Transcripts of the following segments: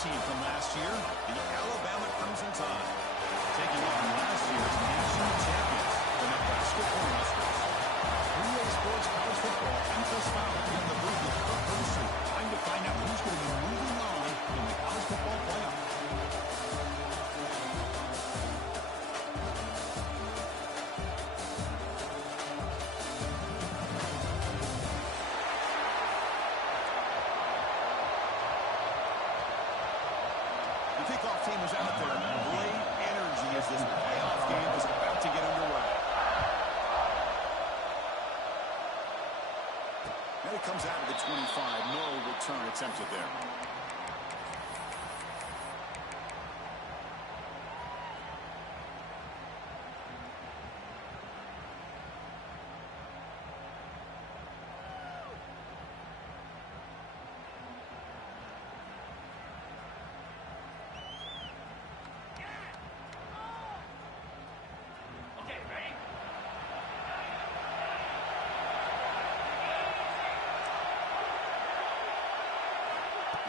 team from last year, the Alabama Crimson Tide, taking on last year's national champions, the Nebraska Cornhuskers. 3A Sports College Football, I'm Chris Fowler in the booth with Kirk Herbstreit. Time to find out who's going to be moving on in the college football playoff. The kickoff team is out there. Great energy as this playoff game is about to get underway. And it comes out of the 25. No return attempted there.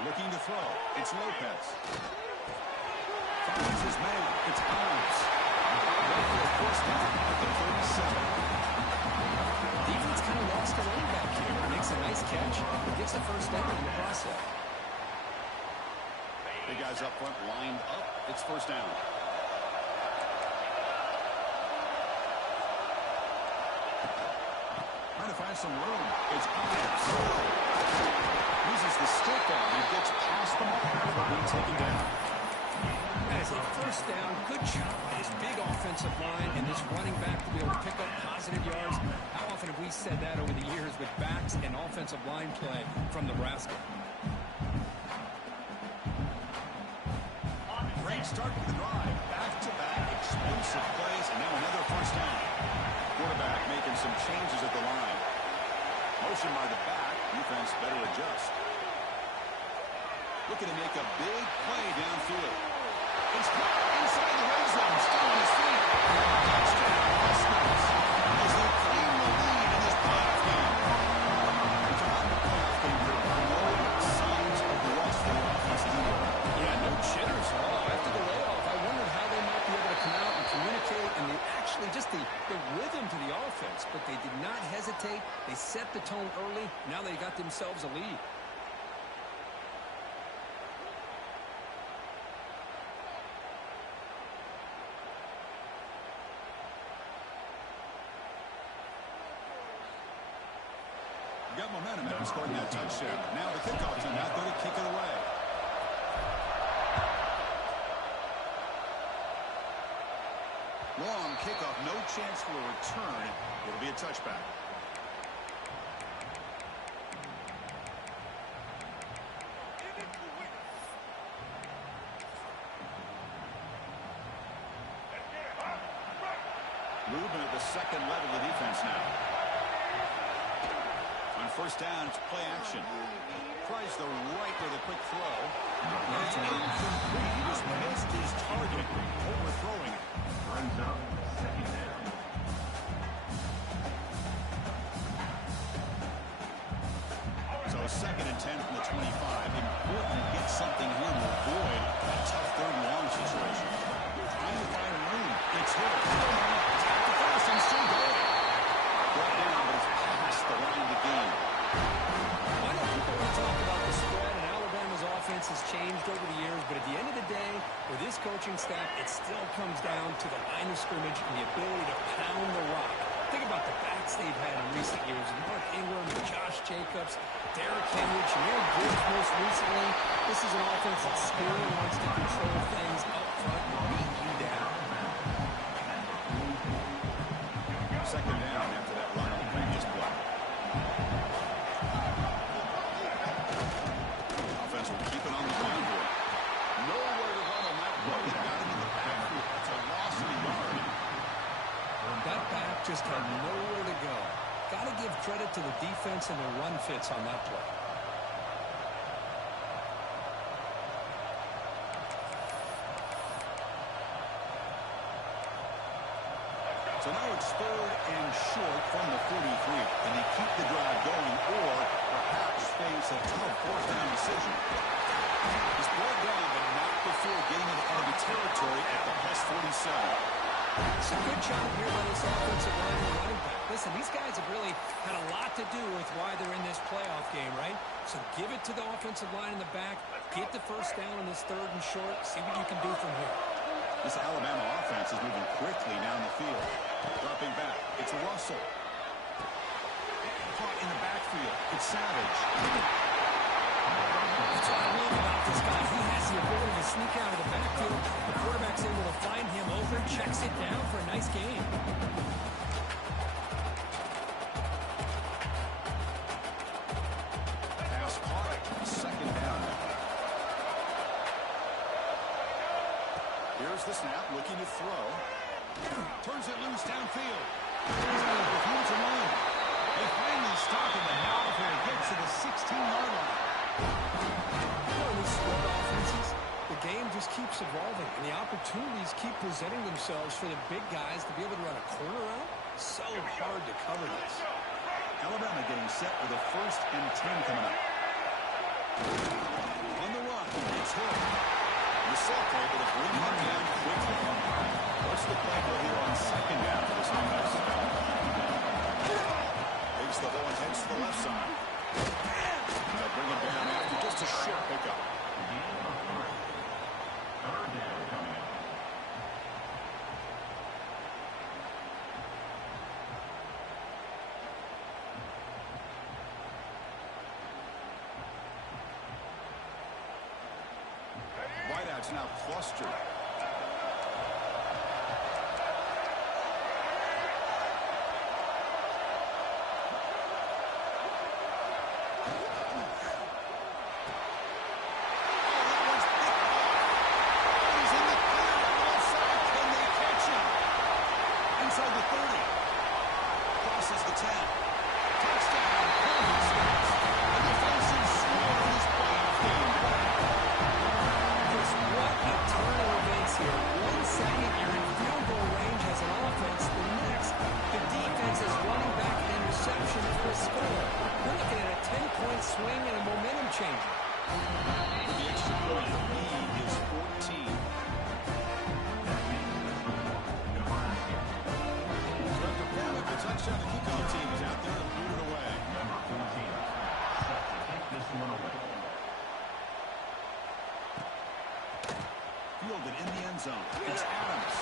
Looking to throw. It's Lopez. Finds his man. It's Arms. First down at the 37. Defense kind of lost a running back here. Makes a nice catch. Gets the first down in the process. Big guys up front lined up. It's first down. Trying to find some room. It's Arms. Uses the stick on and gets past the mark before being taken down. As a first down, good job by his big offensive line and this running back to be able to pick up positive yards. How often have we said that over the years with backs and offensive line play from Nebraska? Great start to the drive. Back-to-back explosive plays, and now another first down. Quarterback making some changes at the line. Motion by the back. Defense better adjust. Looking to make a big play downfield. He's caught inside the red zone. Still on his feet. Touchdown, Huskers. As they claim the lead in this playoff game. It's a hot playoff game here. No signs of loss for the offense either. Yeah, no jitters at all. After the layoff, I wondered how they might be able to come out and communicate and actually just the rhythm to the offense. But they did not hesitate. They set the tone early. Now they got themselves a lead. Got momentum after scoring that touchdown. Now the kickoff team out there to kick it away. Long kickoff, no chance for a return. It'll be a touchback. Movement at the second level of defense now. On first down, it's play action. Tries the right with a quick throw. That's incomplete. He just missed his target, overthrowing it. Runs up, second down. So second and 10 from the 25. Important to get something here to avoid that tough third and long situation. Trying to find room. It's here. Tap the pass and still going. Brought down, but it's past the line of the game. I know people want to talk about the spread, and Alabama's offense has changed over the years, but at the end of the day, with this coaching staff, it still comes down to the line of scrimmage and the ability to pound the rock. Think about the backs they've had in recent years. Mark Ingram, Josh Jacobs, Derrick Henry, Jameer Gibbs most recently. This is an offense that still wants to control things up front and beat you down. Second down after that run on the previous play. Offense will keep it on the ground here. Nowhere to run on that play. He got him in the backfield. It's a loss of a yard. That back just had nowhere to go. Got to give credit to the defense and their run fits on that play. So now it's third and short from the 43. Can they keep the drive going or perhaps face a tough fourth down decision? He's brought down It's a good job here by this offensive line and the running back. Listen, these guys have really had a lot to do with why they're in this playoff game, right? So give it to the offensive line in the back. Get the first down on this 3rd and short. See what you can do from here. This Alabama offense is moving quickly down the field. Dropping back. It's Russell. Caught in the backfield. It's Savage. That's what I love about this guy. He has the ability to sneak out of the backfield. The quarterback's able to find him open, checks it down for a nice gain. Pass caught. 2nd down. Here's the snap, looking to throw. Turns it loose downfield. He's got a huge run. They finally stop him, and now before he gets to the 16-yard line. These spread offenses, the game just keeps evolving, and the opportunities keep presenting themselves for the big guys to be able to run a corner out. So hard to cover this. Alabama getting set for the 1st and 10 coming up. On the run, it's Hill. The set play, but it's bring him down quickly. What's the play go here on 2nd down for this offense? Takes the ball and heads to the left side. They'll bring him down after just a short pickup. Wideouts now clustered. Swing and a momentum changer. The extra point lead is 14. So after pulling the touchdown, the kickoff team is out there to boot it away. Number 14, set to take this one away. Fielded in the end zone. It's Adams.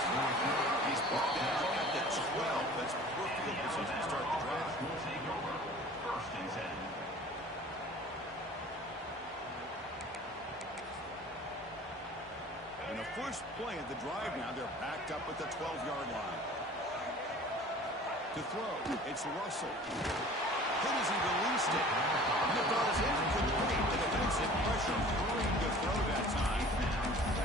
He's brought down at the 12. That's perfect position to start the drive. Will take over. 1st and 10. In the first play of the drive now, they're backed up at the 12-yard line. To throw, it's Russell. Hit as he released it. The ball is incomplete. The defensive pressure hurrying to throw that time.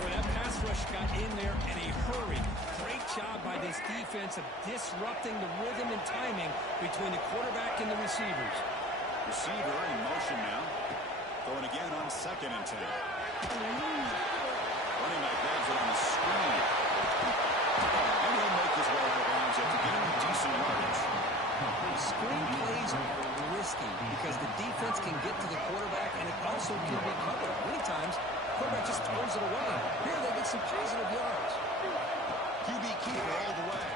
Boy, that pass rush got in there in a hurry. Great job by this defense of disrupting the rhythm and timing between the quarterback and the receivers. Receiver in motion now. Going again on 2nd and 10. Running back grabs it on the screen. And he'll make his way out of bounds after getting decent yardage. Screen plays are risky because the defense can get to the quarterback and it also can be covered. Many times, the quarterback just throws it away. Here they get some positive yards. QB keeper all the way.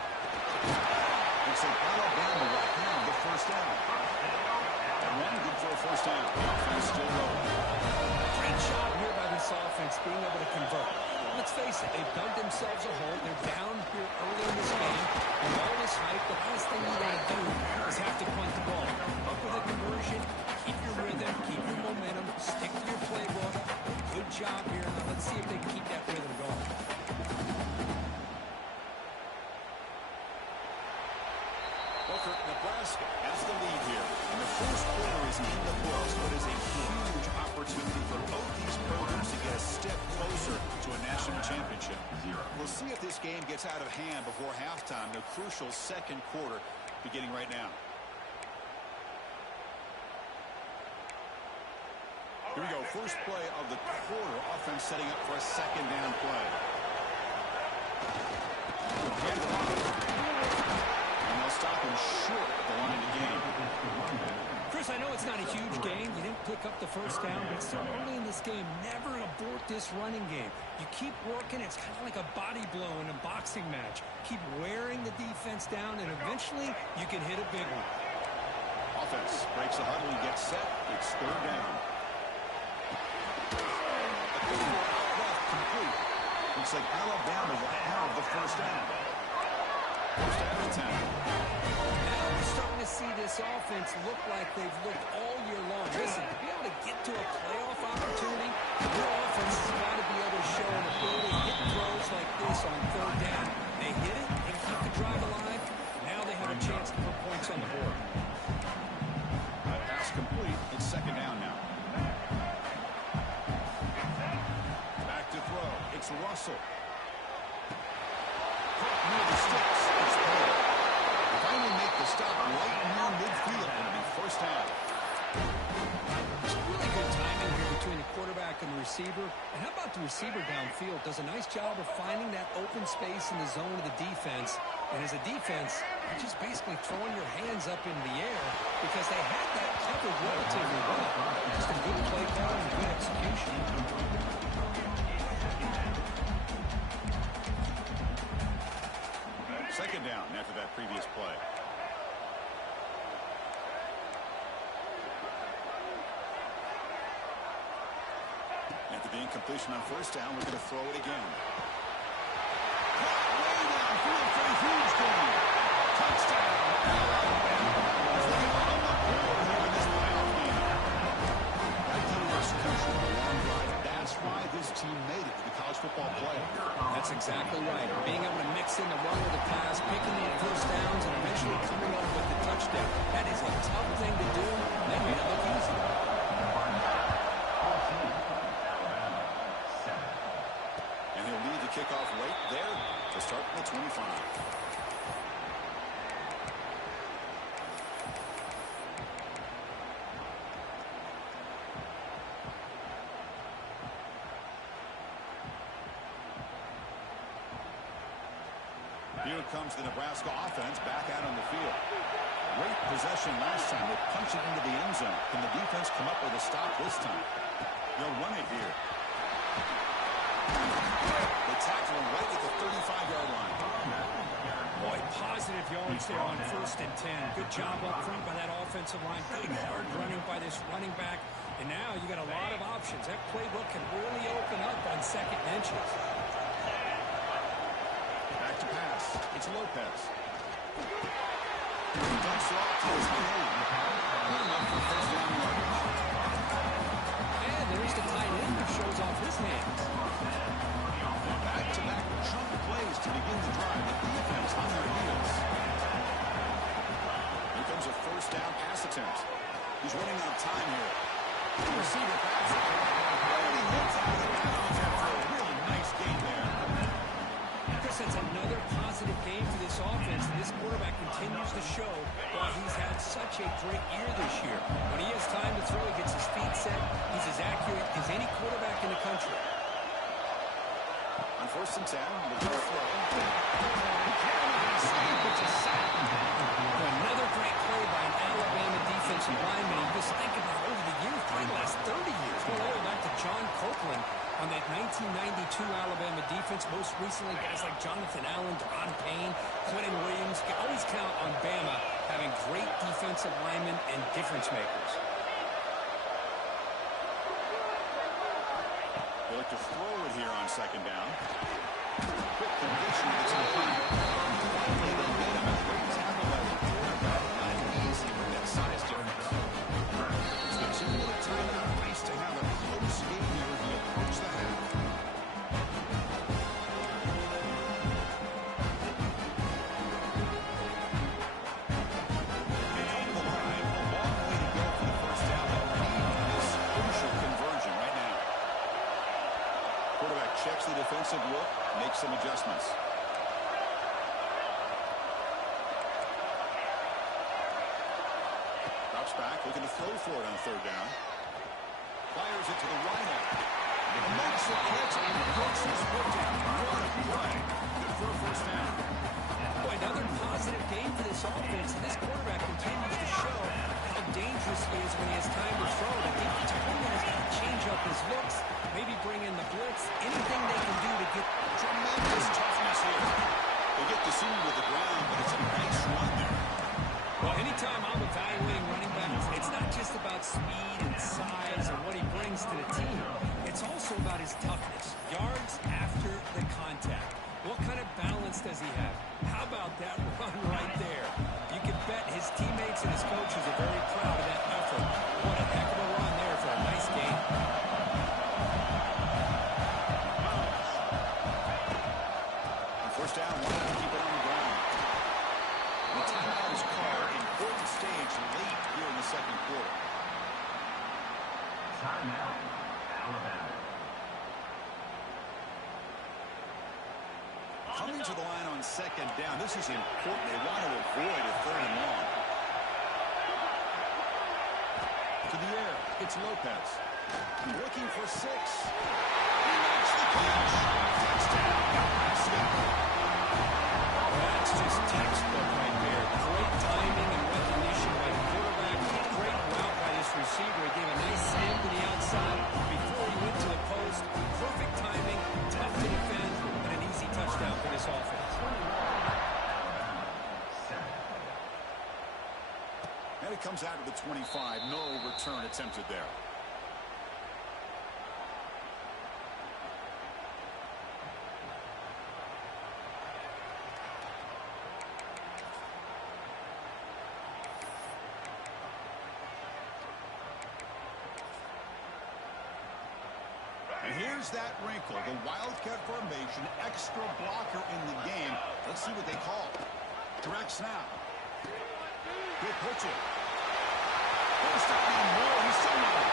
It's an Alabama right now, the 1st down. And one good for a 1st down. The offense still rolling. Great job here by this offense being able to convert. Let's face it, they've dug themselves a hole. They're down here early in this game. And all this hype, the last thing you got to do is have to punt the ball. Up with a conversion, keep your rhythm, keep your momentum, stick to your playbook. Good job here. Now let's see if they can keep that rhythm going. Booker, Nebraska has the lead here. And the first quarter is in the books, but is a huge opportunity for both these programs to get a step closer to a national championship. We'll see if this game gets out of hand before halftime. The crucial 2nd quarter beginning right now. Here we go. First play of the quarter. Offense setting up for a 2nd down play. And they'll stop him short of the line of the game. Chris, I know it's not a huge game. You didn't pick up the first down, but still early in this game, never abort this running game. You keep working. It's kind of like a body blow in a boxing match. Keep wearing the defense down, and eventually you can hit a big one. Offense breaks the huddle and gets set. It's third down. Complete. Looks like Alabama will have the first down. First down and 10. Now we're starting to see this offense look like they've looked all year long. Listen, to be able to get to a playoff opportunity, your offense has got to be able to show an ability to hit throws like this on third down. They hit it and keep the drive alive. Now they have a chance to put points on the board. Pass complete. It's second down now. Back to throw. It's Russell. Caught near the sticks. It's Taylor. Finally make the stop right near midfield. It'll be first down. Some really good timing here between the quarterback and the receiver. And how about the receiver downfield? Does a nice job of finding that open space in the zone of the defense. And as a defense, you're just basically throwing your hands up in the air because they had that covered relatively well. Just a good play call and good execution. Second down after that previous play. After the incompletion on first down, we're going to throw it again. Way downfield for a huge gain. Touchdown, Alabama. As they get on the board here in this playoff game. That kind of execution of a long drive, that's why this team made it to the college football playoff. That's exactly right. Being able to mix in the run with the pass, picking the first downs, and eventually coming up with the touchdown. That is a tough thing to do. That made it look easy. And he'll lead the kickoff right there to start the 25. Here comes the Nebraska offense back out on the field. Great possession last time. They punched it into the end zone. Can the defense come up with a stop this time? They'll run it here. They tackle him right at the 35-yard line. Boy, positive yards there on 1st and 10. Good job up front by that offensive line. Good hard running by this running back. And now you got a lot of options. That playbook can really open up on second and inches. Back to pass. It's Lopez. Dumps it off to his hand. Good enough for first down yardage. And there's the tight end who shows off his hands. Back-to-back chunk plays to begin the drive. The defense on their heels. Here comes a first down pass attempt. He's running out of time here. The receiver passes it. Already hits out of the backfield after a really nice game there. Chris, that's another positive game for this offense. This quarterback continues to show why he's had such a great year this year. When he has time to throw, he gets his feet set. He's as accurate as any quarterback in the country. On 1st and 10, we'll go throw. Another great play by an Alabama defensive lineman. You just think about over the years, probably the last 30 years. Well, all the way back to John Copeland on that 1992 Alabama defense. Most recently, guys like Jonathan Allen, Deron Payne, Quentin Williams. You can always count on Bama having great defensive linemen and difference makers. They look to throw it here on second down. Quick conviction to the top. Finally, they made him a great tackle by the quarterback. Not easy with that size difference. It's the 2-minute timeout. Nice to have a close game here as we approach the half. Down the line, a long way to go for the first down. They'll need this crucial conversion right now. Quarterback checks the defensive look, makes some adjustments. Drops back, looking to throw for it on third down. Fires it to the wideout. And makes the catch and puts his foot down. What a play. Good for a first down. Boy, another positive game for this offense, and this quarterback continues to show how dangerous he is when he has time to throw. The defensive coordinator has got to change up his looks, maybe bring in the blitz, anything they can do to get Tremendous toughness here. They get the center to the ground, but it's a nice run there. Well, anytime I'm evaluating running backs, it's not just about speed and size and what he brings to the team. It's also about his toughness, yards after the contact. What kind of balance does he have? How about that run right there? You can bet his teammates and his coaches are very proud of that effort. What a heck of a run there for a nice game. First down, one to keep it on the ground. The timeout is called. Important stage late here in the second quarter. Timeout, Alabama. Coming to the line on second down. This is important. They want to avoid a third and long. To the air. It's Lopez. Looking for 6. He makes the catch. Touchdown, Nebraska. That's just textbook right there. Great timing and recognition by the quarterback. Great route by this receiver. He gave a nice skim to the outside before he went to the post. Perfect timing, tough to defend, and an easy touchdown for this offense. And it comes out of the 25. No return attempted there. And here's that wrinkle, the Wildcat formation, extra blocker in the game. Let's see what they call. Direct snap. Good pitch it. First down and more. He's still not.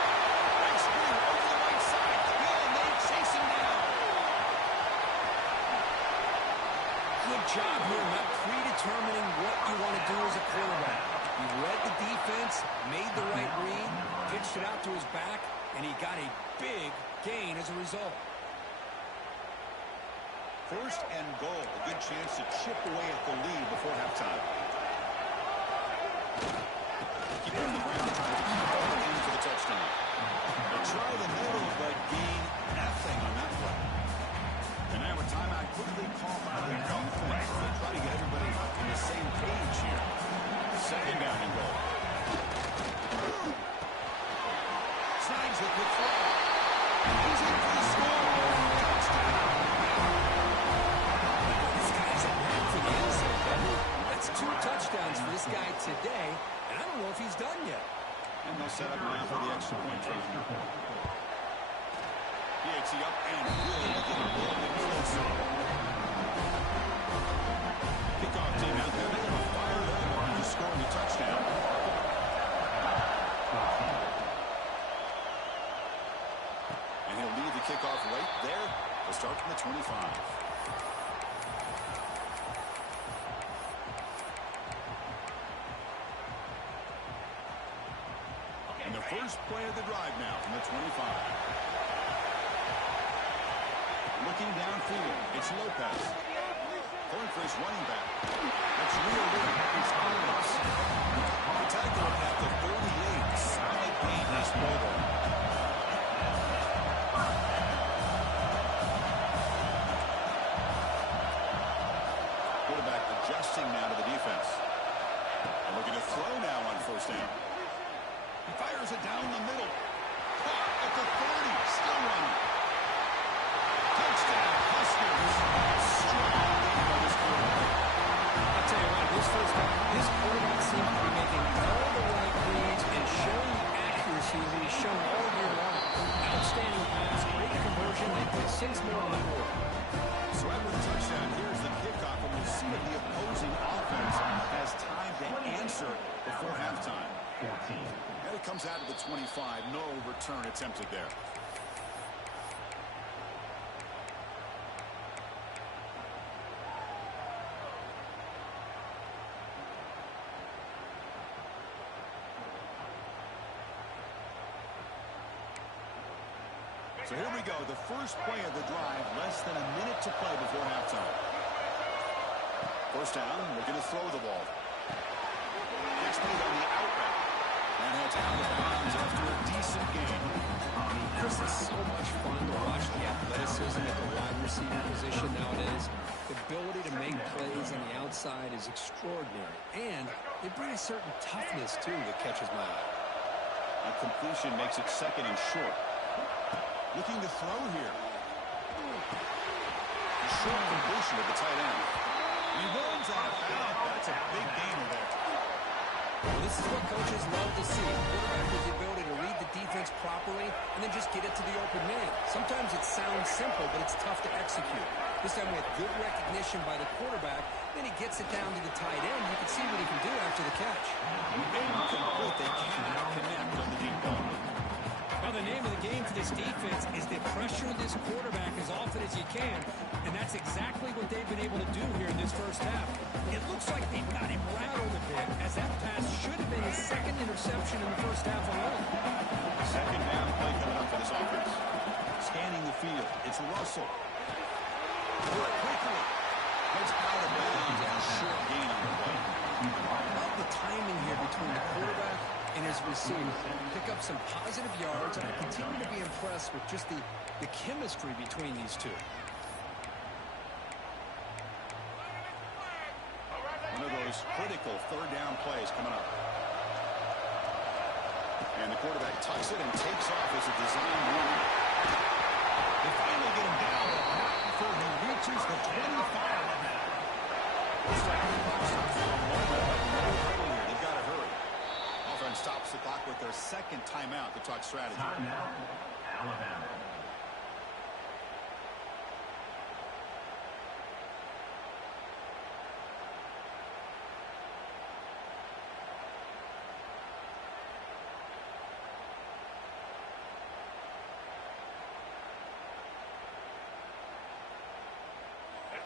Nice move over the right side. Hill, and they chase him down. Good job here, not predetermining what you want to do as a quarterback. You read the defense, made the right read, pitched it out to his back, and he got a big gain as a result. First and goal. A good chance to chip away at the lead before halftime. Keep it on the ground, trying to keep up the game for the touchdown. They try the middle, but gain nothing on that play. And now a timeout quickly called by the defense. They try to get everybody on the same page here. Second down and goal. Snides it with throw. He's in for the score. Touchdown. This guy's a man for the end zone, baby. That's 2 touchdowns for this guy today, and I don't know if he's done yet. And they'll set up now for the extra point try. He up and really looking a little bit closer. Kickoff team out there. They're going to fire it up and just scoring a touchdown. And he'll lead the kickoff right there. They'll start from the 25. And the first play of the drive now from the 25. Looking downfield, it's Lopez. Going for his running back. That's real good. It's Owens. The tackle at the 38. Solid gain. Nice play there. Quarterback adjusting now to the defense. And looking to throw now on first down. He fires it down the middle. Caught at the 30. Still running. Touchdown, Huskers. Strong lead by this quarterback. I'll tell you what, this quarterback seems to be making all the right reads and showing the accuracy that he's shown all year long. Outstanding pass, great conversion. They put 6 more on the board. So after the touchdown, here's the kickoff, and we'll see if the opposing offense has time to answer before halftime. 14. And it comes out of the 25. No return attempted there. So here we go, the first play of the drive, less than a minute to play before halftime. First down, we're going to throw the ball. Gets made on the out route. And heads out of bounds after a decent gain. Chris, it's so much fun to watch the athleticism at the wide receiver position nowadays. The ability to make plays on the outside is extraordinary. And they bring a certain toughness, too, that catches my eye. A completion makes it second and short. Looking to throw here. A short completion of the tight end. He runs out of bounds. That's a big gainer there. Well, this is what coaches love to see. Quarterback with the ability to read the defense properly and then just get it to the open man. Sometimes it sounds simple, but it's tough to execute. This time we had good recognition by the quarterback. Then he gets it down to the tight end. You can see what he can do after the catch. Incomplete. They cannot connect on the deep ball. Now, the name of the game for this defense is to pressure this quarterback as often as you can, and that's exactly what they've been able to do here in this first half. It looks like they've got him rattled a bit, as that pass should have been his second interception in the first half alone. Second down play coming up for this offense. Scanning the field. It's Russell. Quickly. Heads out of bounds and a short gain on the play. I love the timing here between the quarterback and his receiver. Pick up some positive yards, and I continue to be impressed with just the chemistry between these two. One of those critical third down plays coming up. And the quarterback tucks it and takes off as a design run. They finally get him down before he reaches the 25. They've got to hurry. Offense stops the clock with their second timeout to talk strategy. Timeout, Alabama.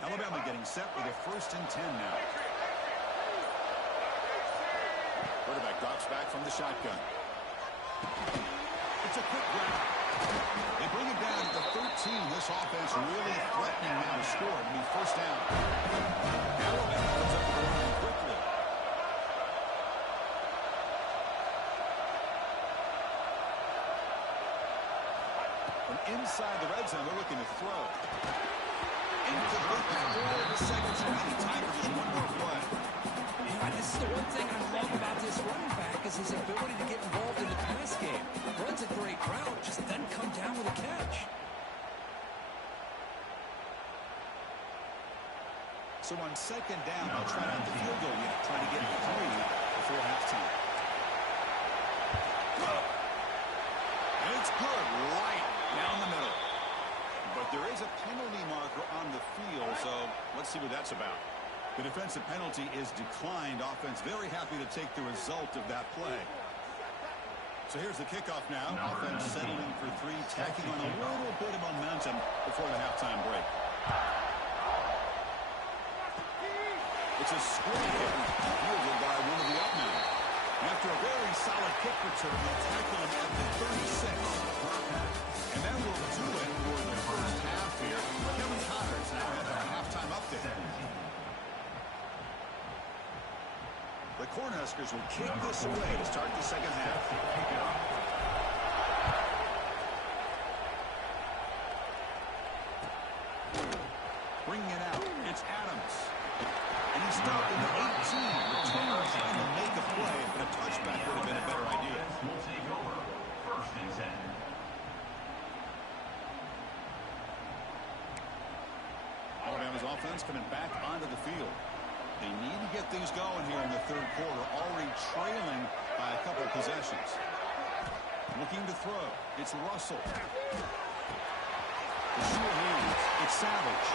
Alabama getting set with a 1st and 10 now. Quarterback drops back from the shotgun. It's a quick grab. They bring it down to the 13. This offense really threatening now to score. It'll be 1st down. Alabama comes up with the line quickly. From inside the red zone, they're looking to throw. Incomplete with 4 seconds remaining. Time for just one more play. And this is the one thing I love about this running back is his ability to get involved in the pass game. Runs a great route, just then come down with a catch. So on 2nd down, they'll try out the field goal unit, trying to get 3 before halftime. And it's good, right down the middle. But there is a penalty marker on the field, so let's see what that's about. The defensive penalty is declined. Offense very happy to take the result of that play. So here's the kickoff now. Offense settling for 3, tacking on a little bit of momentum before the halftime break. It's a square kick fielded by one of the up men. After a very solid kick return, they'll tackle him at the 36. And that will do it for the first half here. Kevin Connors now has a halftime update. The Cornhuskers will kick this away to start the second half. Bringing it out, it's Adams. And he stopped in the 18. Return trying to make a play, but a touchback would have been a better idea. Will take over. 1st and 10. Alabama's offense coming back onto the field. They need to get things going here in the 3rd quarter, already trailing by a couple of possessions. Looking to throw. It's Russell. The short hands. It's Savage.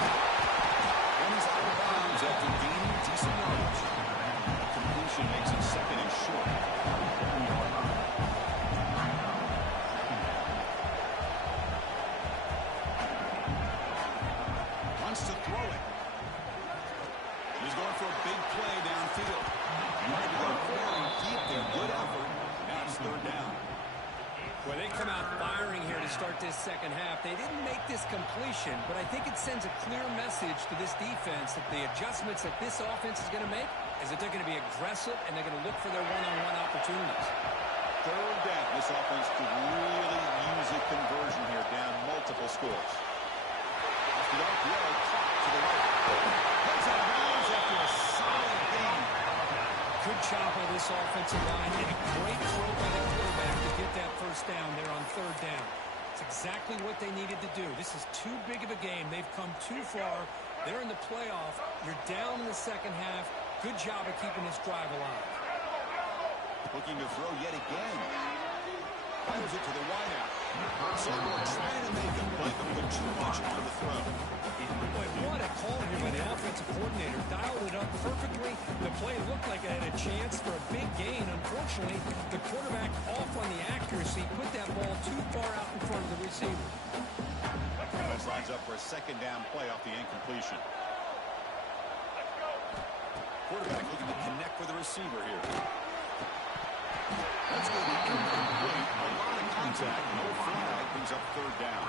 And he's out of bounds after gaining decent yardage. A completion makes it 2nd and short. Wants to throw it. He's going for a big play downfield. Tried to go very deep there. Good effort. Now it's 3rd down. Well, they come out firing here to start this second half. They didn't make this completion, but I think it sends a clear message to this defense that the adjustments that this offense is going to make is that they're going to be aggressive and they're going to look for their one-on-one opportunities. Third down. This offense could really use a conversion here, down multiple scores. Off the RPO, clock to the right. Heads out of bounds after a solid gain. Good job by this offensive line and a great throw by the quarterback to get that first down there on third down. It's exactly what they needed to do. This is too big of a game. They've come too far. They're in the playoff. You're down in the second half. Good job of keeping this drive alive. Looking to throw yet again. Fires it to the wideout. Silver trying to make a play, but put too much into the throw. Boy, what a call here by the offensive coordinator. Dialed it up perfectly. The play looked like it had a chance for a big gain. Unfortunately, the quarterback off on the accuracy, put that ball too far out in front of the receiver. Offense lines up for a second down play off the incompletion. Quarterback looking to connect with the receiver here. That's going to be incomplete. A lot of contact. No flag. Brings up third down.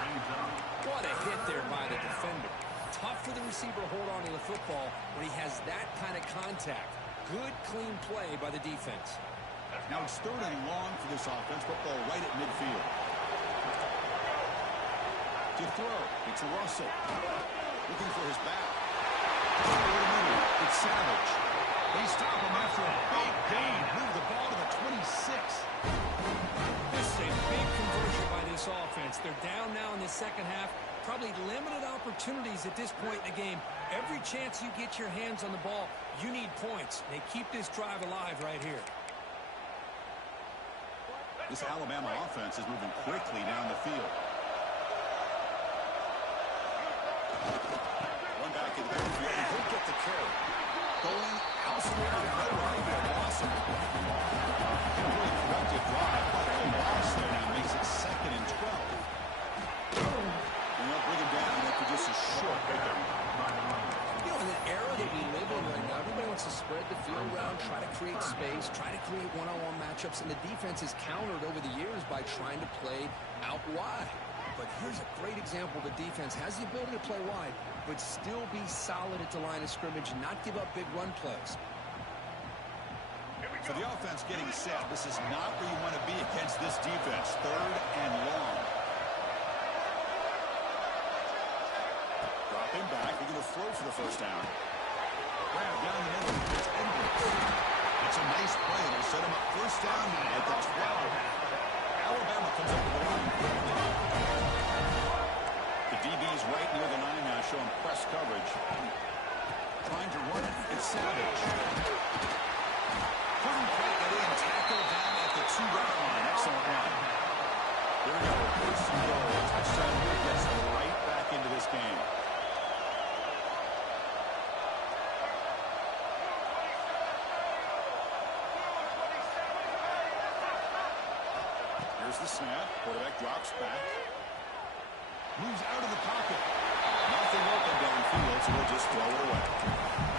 What a hit there by the defender. Tough for the receiver to hold on to the football when he has that kind of contact. Good, clean play by the defense. Now it's third and long for this offense. Football right at midfield. To throw. It's Russell. Looking for his back. It's Savage. They stop him after a big gain. Move the ball to the 26. This is a big conversion by this offense. They're down now in the second half. Probably limited opportunities at this point in the game. Every chance you get your hands on the ball, you need points. They keep this drive alive right here. This Alabama offense is moving quickly down the field. One back in the backfield. He'll get the carry. Going elsewhere. Awesome. Really productive drive. But the loss there now makes it 2nd and 12. And they'll bring him down after just a short pickup. You know, in the era that we live in right now, everybody wants to spread the field around, try to create space, try to create one-on-one matchups, and the defense is countered over the years by trying to play out wide. But here's a great example. The defense has the ability to play wide, but still be solid at the line of scrimmage and not give up big run plays. So the offense getting set. This is not where you want to be against this defense. Third and long. Dropping back. They're going to throw for the first down. Grab down the middle. It's Edwards. It's a nice play. It'll set him up first down at the 12. Alabama comes up with the line. The DB's right near the line now, showing press coverage. Trying to run it. It's Savage. Couldn't quite get in. Tackle down at the 2-yard line. Excellent run. There we go. First and goal. Touchdown here gets them right back into this game. Here's the snap. Quarterback drops back. Moves out of the pocket. Nothing open downfield, so we'll just throw it away.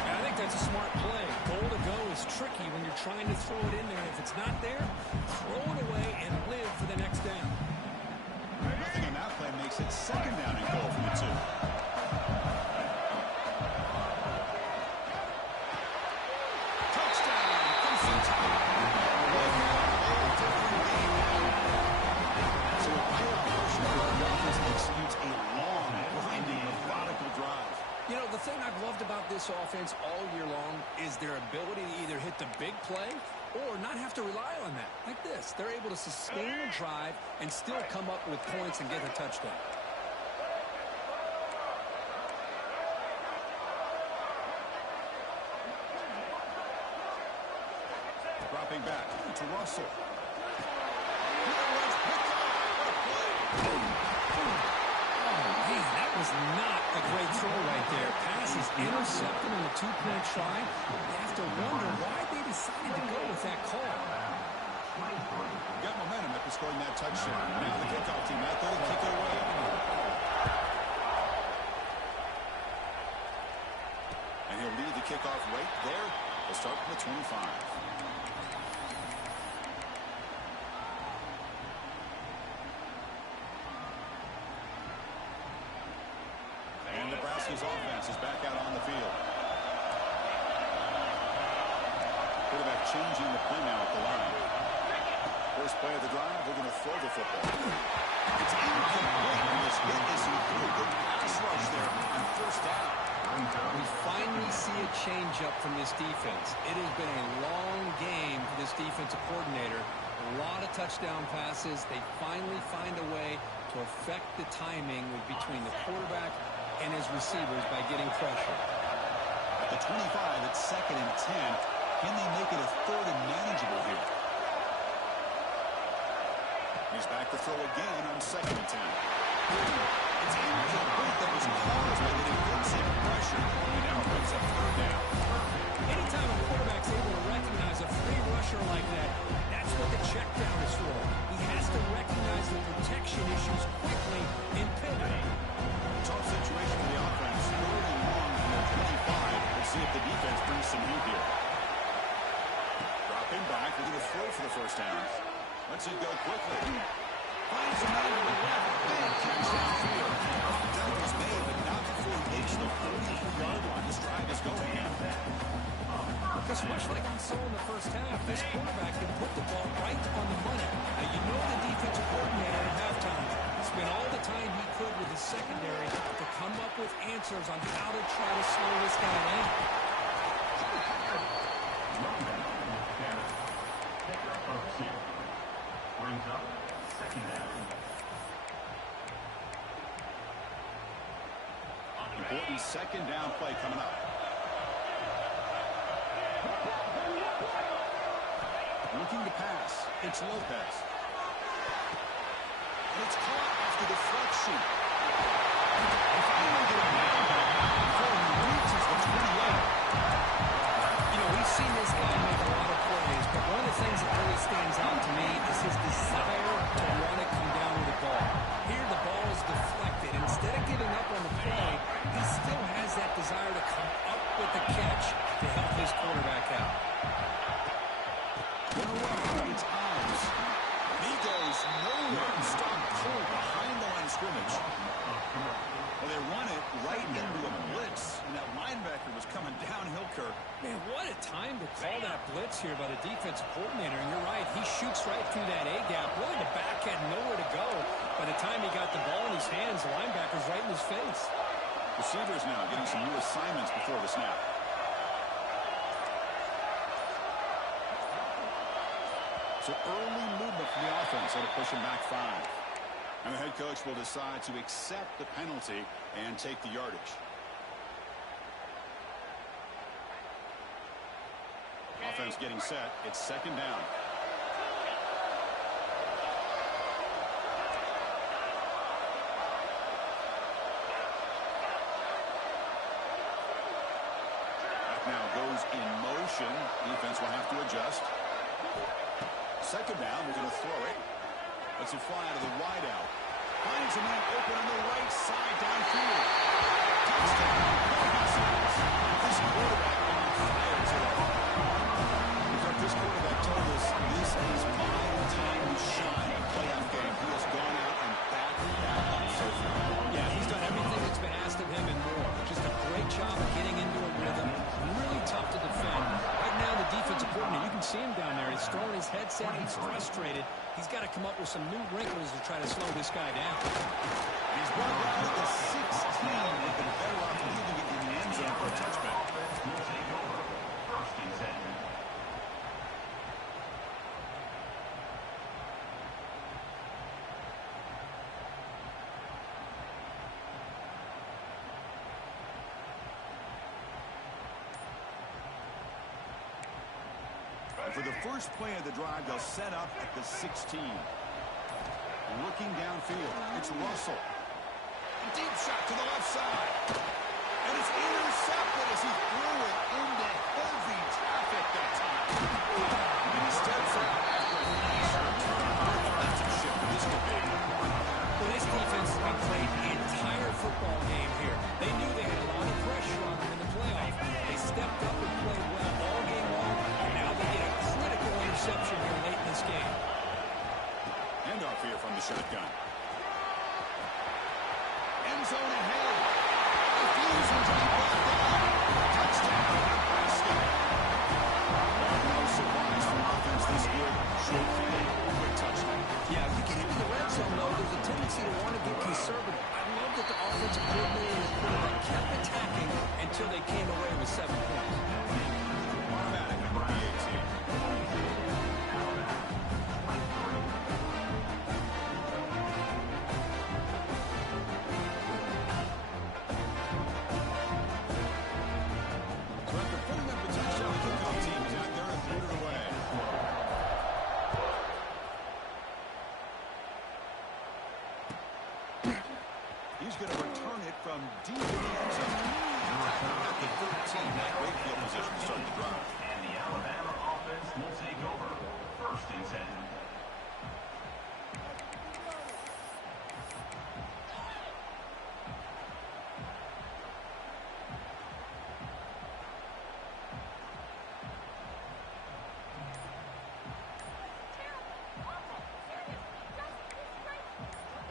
I think that's a smart play. Goal to go is tricky when you're trying to throw it in there. If it's not there, throw it away and live for the next down. Nothing on that play makes it 2nd down and goal from the 2. Touchdown! Crimson Tide. So a playoff version of the offense executes a long, winding, methodical drive. You know, the thing I've loved about this offense all year long is their ability to either hit the big play or not have to rely on that. Like this. They're able to sustain a drive and still come up with points and get a touchdown. Dropping back to Russell. Man, that was not a great throw right there. Pass is intercepted on the 2-point try. You have to wonder why they decided to go with that call. Got momentum after scoring that touchdown. Now the kickoff team out there to kick it away. And he'll lead the kickoff right there. We'll start from the 25. Indianapolis's offense is back out on the field. Quarterback changing the play now at the line. First play of the drive, we're going to throw the football. It's incomplete. And this hit is a good pass rush there on first down. We finally see a change-up from this defense. It has been a long game for this defensive coordinator. A lot of touchdown passes. They finally find a way to affect the timing between the quarterback and his receivers by getting pressure. At the 25, it's 2nd and 10. Can they make it a 3rd and manageable here? He's back to throw again on 2nd and 10. It's incomplete. That was caused by the defensive pressure. And now it brings up 3rd down. Anytime a quarterback's able to recognize a free rusher like that, that's what the check down is for. He has to recognize the protection issues quickly and pivot. Tough situation for the offense. 3rd and long on their 25. Let's see if the defense brings some heat here. Dropping back. They're going to throw for the first down. Let's it go quickly. Finds a man to the left. Big catch downfield. That was made, but not before he reached the 40-yard line. This drive is going now. Because much like we saw in the first half, this quarterback can put the ball right on the money. Now, you know the defensive coordinator at halftime spent all the time he could with his secondary to come up with answers on how to try to slow this guy down. Brings up 2nd down. Important 2nd down play coming up. Looking to pass. It's Lopez. And it's caught off the deflection. Finally get a man before he reaches the 28. You know, we've seen this guy make a lot of plays, but one of the things that really stands out to me is his desire to want to come down with the ball. Here, the ball is deflected. Instead of giving up on the play, he still has that desire to come up with the catch to help his quarterback out. It's Oz. He goes nowhere. Stopped cold behind the line of scrimmage. Well, they run it right into a blitz, and that linebacker was coming downhill, Kirk. Man, what a time to call that blitz here by the defensive coordinator. And you're right, he shoots right through that A-gap. Really, the back had nowhere to go. By the time he got the ball in his hands, the linebacker's right in his face. Receivers now getting some new assignments before the snap. So early movement from the offense. That'll push him back 5. And the head coach will decide to accept the penalty and take the yardage. Offense getting set. It's 2nd down. That now goes in motion. Defense will have to adjust. 2nd down, we're going to throw it. Lets it fly out of the wide out. Finds a man open on the right side downfield. Touchdown. This quarterback on fire today. This quarterback told us this is my time to shine. Playoff game. He has gone out and backed up so far. Yeah, he's done everything that's been asked of him and more. Just a great job of getting into a rhythm. Really tough to defend. Right now, the defensive coordinator, you can see him down there. He's throwing his headset. He's frustrated. He's got to come up with some new wrinkles to try to slow this guy down. He's brought down to the 16. They've been better off leaving it in the end zone for a touchback. We'll take over 1st and 10. For the first play of the drive, they'll set up at the 16. Looking downfield, it's Russell. A deep shot to the left side. And it's intercepted as he threw it into heavy traffic that time. And instead of defensive shift, this could be. Well, this defense has been playing the entire football game here. They knew they had a lot of pressure on them in the playoff. They stepped up and played well all game long, and now they get a critical interception here late in this game. Handoff here from the shotgun. End zone ahead. No surprise from offense this good. Short field, quick touchdown. Yeah, if you get into the red zone, though, there's a tendency to want to get conservative. I love that the offensive coordinator and quarterback kept attacking until they came away with 7 points. Automatic number 18. So after putting up a touchdown, the kickoff team is out there and put it away. He's going to return it from deep in the end zone. At the 13, that great field position to start the drive. And the Alabama offense will take over. First and 10.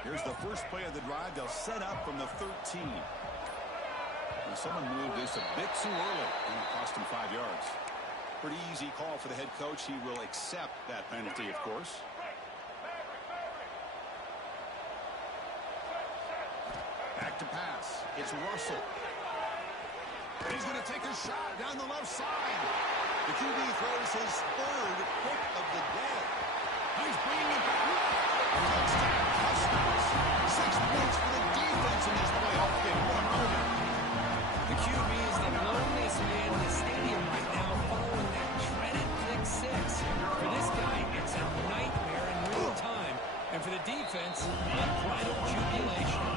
Here's the first play of the drive. They'll set up from the 13. And someone moved this a bit too early, and it cost him 5 yards. Pretty easy call for the head coach. He will accept that penalty, of course. Back to pass. It's Russell. He's going to take a shot down the left side. The QB throws his third pick of the day. He's bringing it back. Touchdown, Huskers. 6 points for the defense in this playoff game. What a moment. The QB is the loneliest man in the stadium right now following that dreaded pick 6. For this guy, it's a nightmare in real time. And for the defense, unbridled jubilation.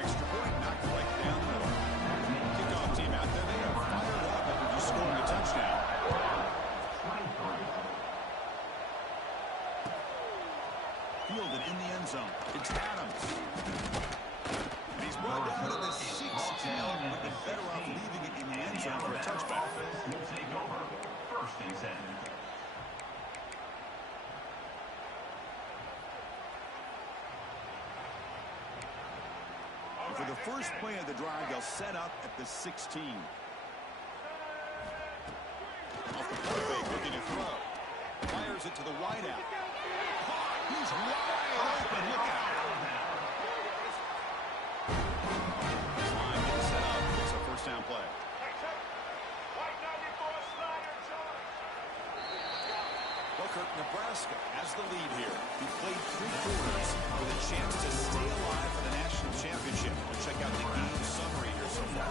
Extra point, knocked right down the middle. Kickoff team out there. They are fired up after just scoring a touchdown. Fielded in the end zone. It's Adams. And he's brought down to the 16. Would be better off leaving it in the end zone for a touchback. Will take over. First and 10. And for the first play of the drive, they'll set up at the 16. Off the play fake, looking to throw. Fires it to the wideout. He's wide open. Look out. Line gets set up. It's a first down play. Booker, Nebraska has the lead here. He played 3 quarters with a chance to stay alive for the national championship. We'll check out the game summary here so far.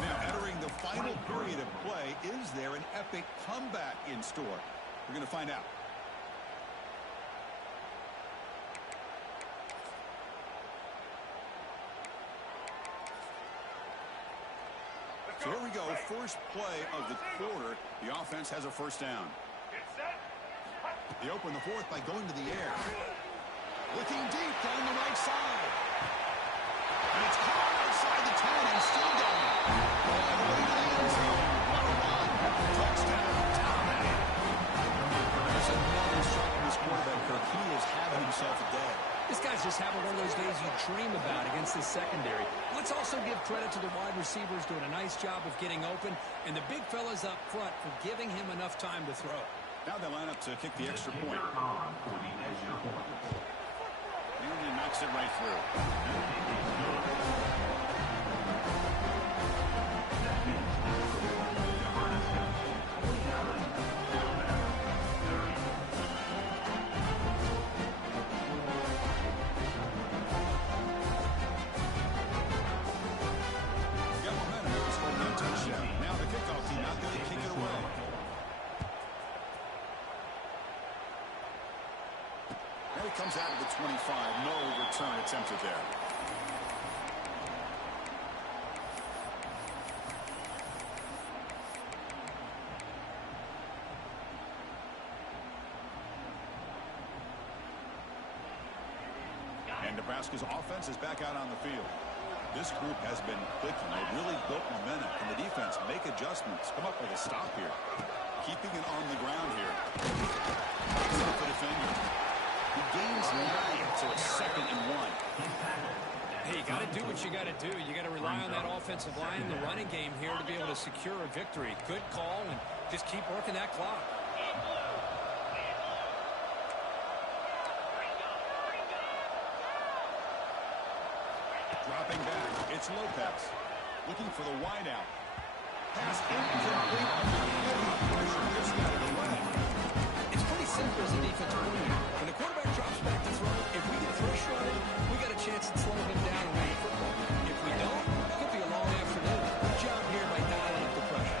Now entering the final period of play, is there an epic comeback in store? We're going to find out. So here we go, first play of the quarter. The offense has a first down. They open the fourth by going to the air. Looking deep down the right side. And it's caught outside the 10 and still going. All the way to the end zone. What a run. Touchdown, dominated. There's another strike from this quarterback, Kirk. He is having himself a day. This guy's just having one of those days you dream about against this secondary. Let's also give credit to the wide receivers doing a nice job of getting open, and the big fellas up front for giving him enough time to throw. Now they line up to kick the extra point. On for the extra point. And he knocks it right through. Got momentum with this home run touchdown. Now the kickoff team out there to kick it away. Now he comes out of the 25. No return attempted there. And Nebraska's offense is back out on the field. This group has been clicking. They really built momentum. Can the defense make adjustments? Come up with a stop here. Keeping it on the ground here. Stop the defender. He gains 9, so it's 2nd and 1. Hey, you got to do what you got to do. You got to rely on that offensive line in the running game here to be able to secure a victory. Good call, and just keep working that clock. Dropping back, it's Lopez. Looking for the wideout. Pass incomplete under heavy pressure. Just got it away. It's pretty simple as a defensive coordinator. When the quarterback drops back to throw, if we get pressure on him, we got a chance at slowing him down and running the football. If we don't, it could be a long afternoon. Good job here by dialing up the pressure.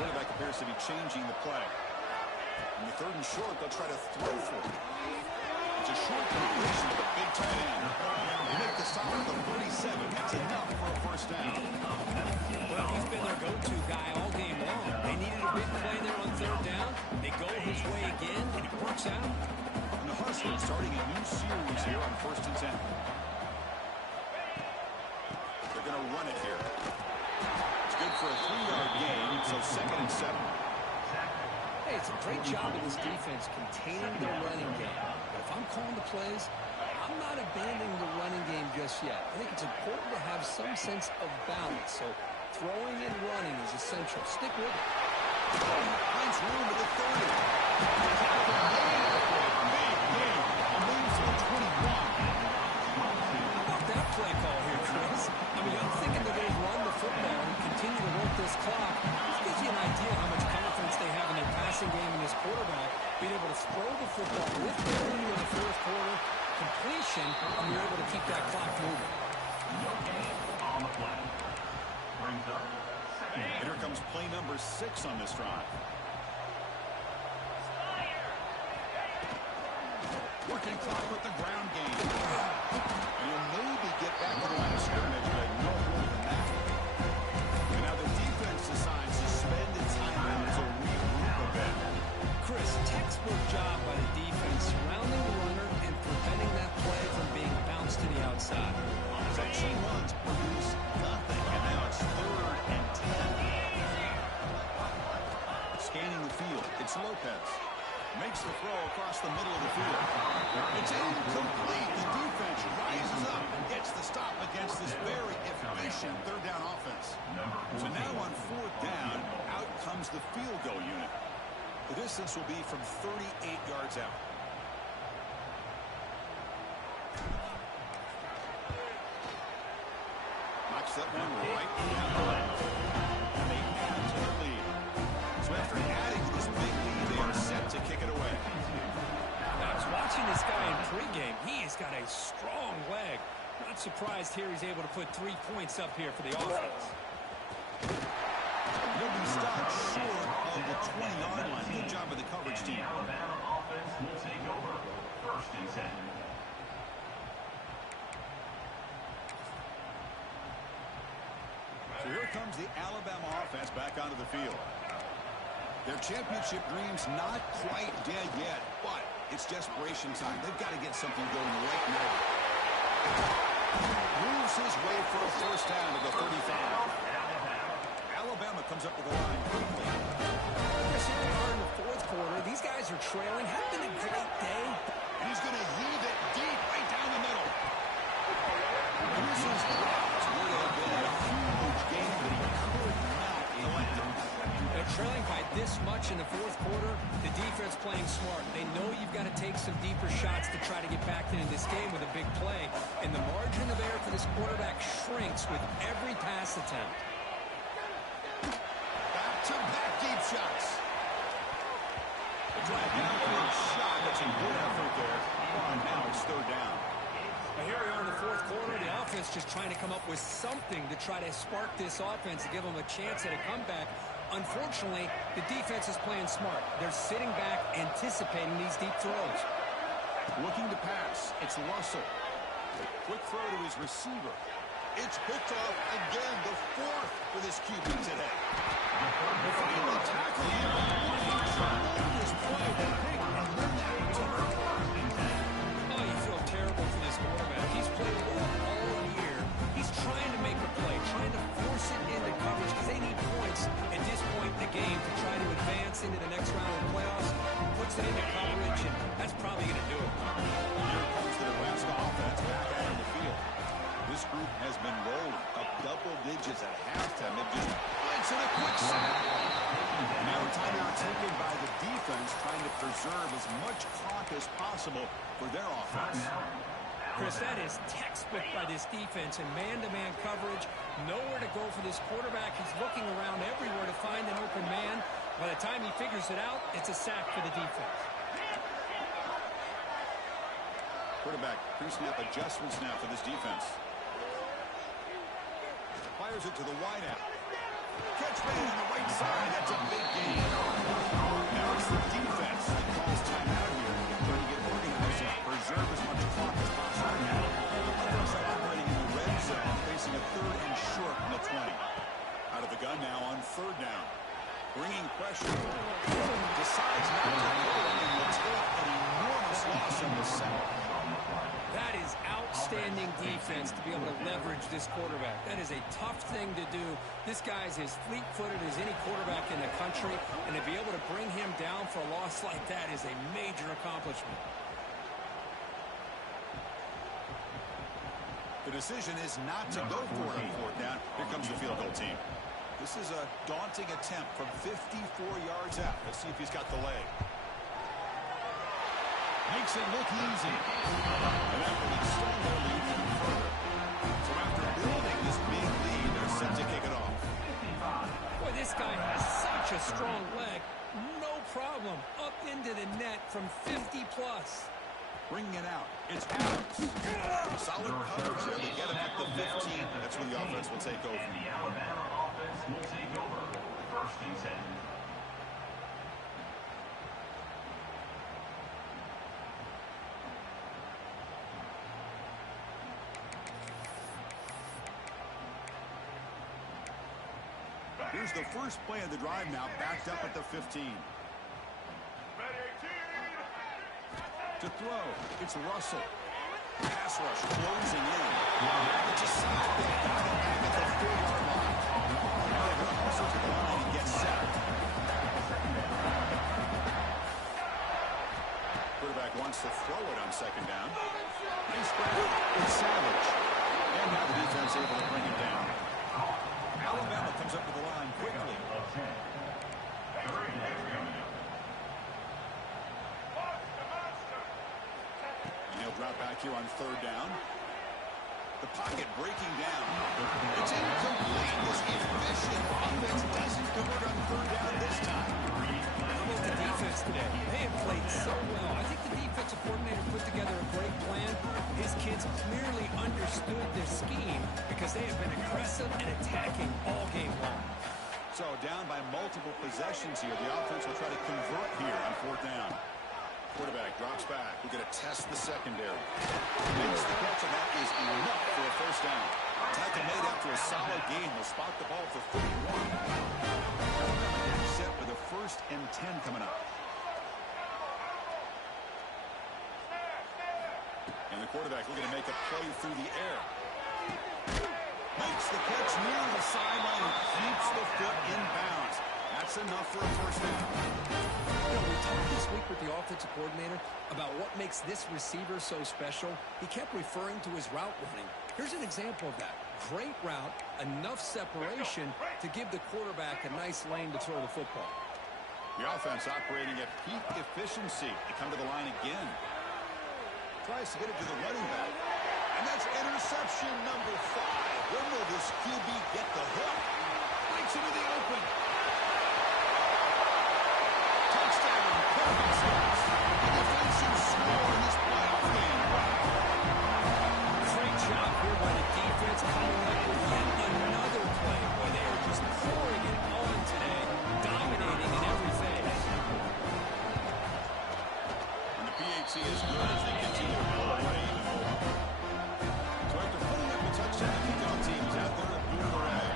Quarterback appears to be changing the play. In the 3rd and short, they'll try to throw for it. It's a short completion with a big tight end. They make the stop at the 37. That's enough for a first down. Well, he's been their go-to guy all game long. They needed a big play there on 3rd down. They go his way again, and it works out. And the Huskers starting a new series here on 1st and 10. They're going to run it here. It's good for a 3-yard gain, so 2nd and 7. Hey, it's a great job of this defense containing their running game. But if I'm calling the plays, I'm not abandoning the running game just yet. I think it's important to have some sense of balance. So throwing and running is essential. Stick with it. Finds room at the 30. How about that play call here, Chris? I mean, I'm thinking they're going to run the football and continue to work this clock. This gives you an idea how much confidence they have in their passing game and this quarterback being able to throw the football with the lead in the 4th quarter, completion, and you're able to keep that clock moving. On the play. Brings up second. And here comes play number 6 on this drive. Working clock with the ground game. And he'll maybe get back to the line of scrimmage, but no more than that. And now the defense decides to spend its timeout to regroup a bit. Chris, textbook job by the defense, surrounding the runner and preventing that play from being bounced to the outside. Section runs produce nothing, and now it's 3rd and 10. Scanning the field, it's Lopez. Makes the throw across the middle of the field. It's incomplete. The defense rises up and gets the stop against this very efficient 3rd down offense. So now on 4th down, out comes the field goal unit. The distance will be from 38 yards out. Knocks that one right down. And they add to the lead. So after adding to this big lead, they are set to kick it away. Now, I was watching this guy in pregame. He has got a strong leg. Not surprised here he's able to put 3 points up here for the offense. He'll be stopped short of the 20-yard line. Good job of the coverage team. Alabama offense will take over 1st and 10. So here comes the Alabama offense back onto the field. Their championship dreams not quite dead yet, but it's desperation time. They've got to get something going right now. Moves his way for a first down to the 35. Alabama comes up with the line quickly. Chris, here we are in the 4th quarter. These guys are trailing. Had been a great day. And he's going to heave it deep right down the middle. And this is Browns. Would have been a huge game, but he could not collect it. They're trailing by this much in the 4th quarter. The defense playing smart. They know you've got to take some deeper shots to try to get back into this game with a big play. And the margin of error for this quarterback shrinks with every pass attempt. Back-to-back deep shots. The drive downfield shot. That's a good effort there. And now it's 3rd down. Now here we are in the 4th quarter. The offense just trying to come up with something to try to spark this offense to give them a chance at a comeback. Unfortunately, the defense is playing smart. They're sitting back, anticipating these deep throws. Looking to pass. It's Russell. Quick throw to his receiver. It's picked off again, the 4th for this QB today. They finally tackle him. Tremendous play. And then that return. Oh, you feel terrible for this quarterback. He's played well all year. He's trying to make a play, trying to force it into coverage because they need points at this point in the game to try to advance into the next round of the playoffs. Puts it into coverage, and that's probably going to do it. Here comes the Nebraska offense back out on the field. This group has been rolling up double digits at halftime. They've just blitzed in a quick sack. Now a timeout taken by the defense, trying to preserve as much clock as possible for their offense. Chris, that is textbook by this defense in man-to-man coverage. Nowhere to go for this quarterback. He's looking around everywhere to find an open man. By the time he figures it out, it's a sack for the defense. Quarterback pre-snap adjustments now for this defense. Fires it to the wideout. Catch made on the right side. That's a big gain. Now it's the defense that calls timeout here. Trying to get organized and preserve as much clock as possible. The offense are operating in the red zone, facing a 3rd and short from the 20. Out of the gun now on 3rd down. Bringing pressure. Decides not to go and will take an enormous loss on the sack. That is outstanding defense to be able to leverage this quarterback. That is a tough thing to do. This guy's as fleet-footed as any quarterback in the country, and to be able to bring him down for a loss like that is a major accomplishment. The decision is not to go for it on 4th down. Here comes the field goal team. This is a daunting attempt from 54 yards out. Let's see if he's got the leg. Makes it look easy. And that will extend their lead even further. So after building this big lead, they're set to kick it off. Boy, this guy has such a strong leg. No problem. Up into the net from 50-plus. Bringing it out. It's Adams. Solid coverage there. They get him at the 15. That's where the offense will take over. And the Alabama offense will take over. 1st and 10. Here's the first play of the drive now, backed up at the 15. To throw, it's Russell. Pass rush closing in. It's a sack. They got it back at the 4-yard line. Now they're going to hustle to the line and get sacked. Quarterback wants to throw it on 2nd down. Nice grab. It's Savage. And now the defense able to bring him down. Alabama comes up to the line quickly. And he'll drop back here on 3rd down. The pocket breaking down. It's incomplete. This efficient offense doesn't convert on 3rd down this time. How about the defense today? They have played so well. I think the defensive coordinator put together a great plan. His kids clearly understood their scheme because they have been aggressive and attacking all game long. So down by multiple possessions here. The offense will try to convert here on 4th down. Quarterback drops back. We're going to test the secondary. Makes the catch, and that is enough for a 1st down. Tackle made after a solid game. They'll spot the ball for 31. Set with a 1st and 10 coming up. And the quarterback looking to make a play through the air. Makes the catch near the sideline and keeps the foot in bounds. That's enough for a 1st down. You know, we talked this week with the offensive coordinator about what makes this receiver so special. He kept referring to his route running. Here's an example of that. Great route, enough separation to give the quarterback a nice lane to throw the football. The offense operating at peak efficiency. They come to the line again. Tries to get it to the running back. And that's interception number 5. When will this QB get the hook? Breaks into the open. Touchdown, Cardinals. The defensive score in this playoff game. Great job here by the defense coming up with yet another play where they are just pouring it on today, dominating in every phase. And the PAT is good as they continue to pull away even more. So after putting up a touchdown, the kickoff team is out there to boot the rag.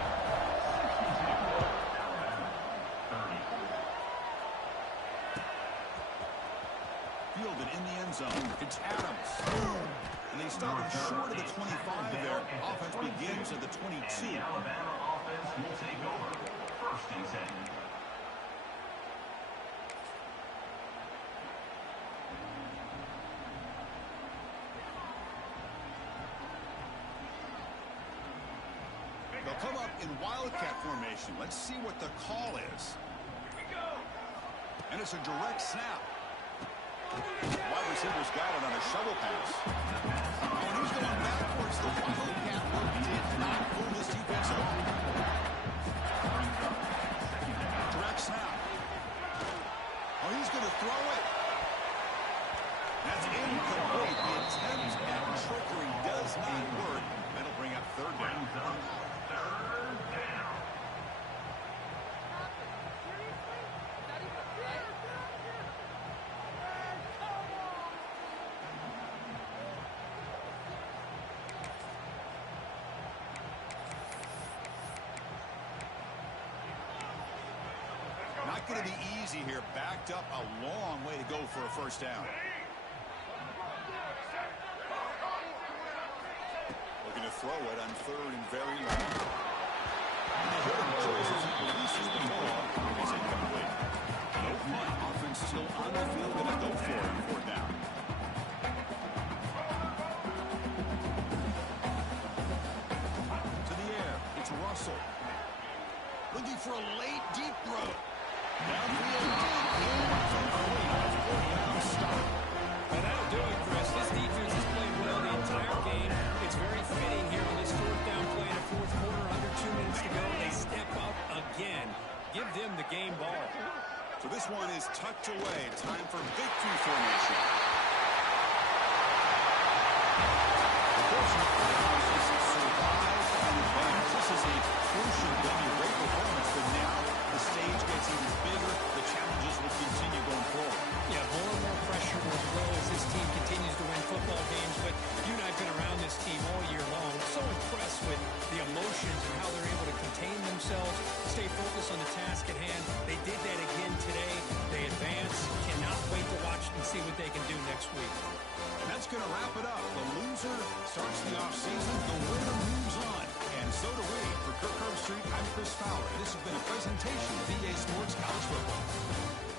Fielded in the end zone. It's Adams. And they stop him short of the 25 there. Offense begins at the 22. And the Alabama offense will take over. 1st and 10. They'll come up in wildcat formation. Let's see what the call is. And it's a direct snap. Wide receiver's got it on a shovel pass. And he's going backwards. The wildcat work did not fool this defense at all. Direct snap. Oh, he's going to throw it. That's incomplete. The attempt at trickery does not work. That'll bring up third down. Not going to be easy here. Backed up a long way to go for a first down. Looking to throw it on third and very long. Choices and releases the ball. It's incomplete. No punt. Offense still on the field. Going to go for it on fourth down. To the air. It's Russell. Looking for a late deep throw. Downfield deep. Incomplete. Fourth down stop. Well, that'll do it, Chris. This defense has played well the entire game. It's very fitting here on this fourth down play in the fourth quarter. Under 2 minutes to go. They step up again. Give them the game ball. So this one is tucked away. Time for victory formation. This is a crucial W. Great performance, but now the stage gets even bigger. The challenges will continue going forward. Yeah, more and more pressure will grow as this team continues to win football games. But you and I have been around this team all year long. So impressed with the emotions and how they're able to contain themselves, stay focused on the task at hand. They did that again today. They advance. Cannot wait to watch and see what they can do next week. And that's going to wrap it up. The loser starts the offseason. The winner moves on. And so do we. For Kirk Herbstreit, I'm Chris Fowler. This has been a presentation of EA Sports College Football.